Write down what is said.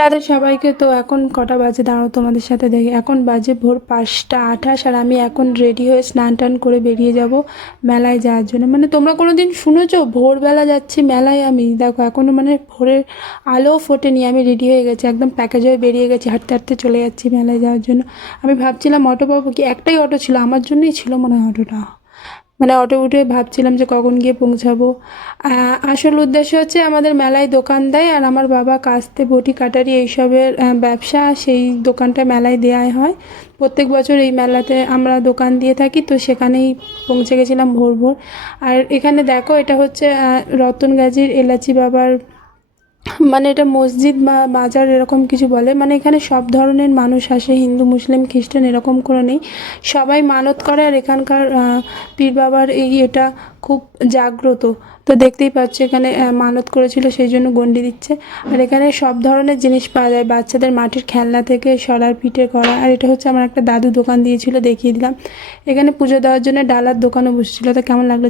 রাধে সবাইকে। তো এখন কটা বাজে দাঁড়াও তোমাদের সাথে দেখি। এখন বাজে ভোর 5টা 28 আর আমি এখন রেডি হয়ে স্নান টান করে বেরিয়ে যাব মেলায় যাওয়ার জন্য। মানে তোমরা কোনো দিন শুনেছো ভোরবেলা যাচ্ছি মেলায়? আমি দেখো এখনও মানে ভোরের আলো ফোটেনি, আমি রেডি হয়ে গেছি, একদম প্যাকেজ হয়ে বেরিয়ে গেছি, হাঁটতে হাঁটতে চলে যাচ্ছি মেলায় যাওয়ার জন্য। আমি ভাবছিলাম অটো পাবো কি, একটাই অটো ছিল, আমার জন্যই ছিল মনে হয় অটোটা। মানে অটো উঠে ভাবছিলাম যে কখন গিয়ে পৌঁছাবো। আসল উদ্দেশ্য হচ্ছে আমাদের মেলায় দোকান দেয়, আর আমার বাবা কাস্তে বটি কাটারি এইসবের ব্যবসা, সেই দোকানটা মেলায় দেওয়াই হয় প্রত্যেক বছর। এই মেলাতে আমরা দোকান দিয়ে থাকি, তো সেখানেই পৌঁছে গেছিলাম ভোর ভোর। আর এখানে দেখো এটা হচ্ছে রতন গাজীর এলাচি বাবার, মানে এটা মসজিদ বা বাজার এরকম কিছু বলে। মানে এখানে সব ধরনের মানুষ আসে, হিন্দু মুসলিম খ্রিস্টান এরকম করে নেই, সবাই মানত করে। আর এখানকার পীর বাবার এটা খুব জাগ্রত। তো দেখতেই পাচ্ছ এখানে মানত করেছিল সেই জন্য গন্ডি দিচ্ছে। আর এখানে সব ধরনের জিনিস পাওয়া যায়, বাচ্চাদের মাটির খেলনা থেকে সরার পিঠে করা। আর এটা হচ্ছে আমার একটা দাদু দোকান দিয়েছিল, দেখিয়ে দিলাম। এখানে পুজো দেওয়ার জন্য ডালার দোকানও বসেছিল। তো কেমন লাগলো?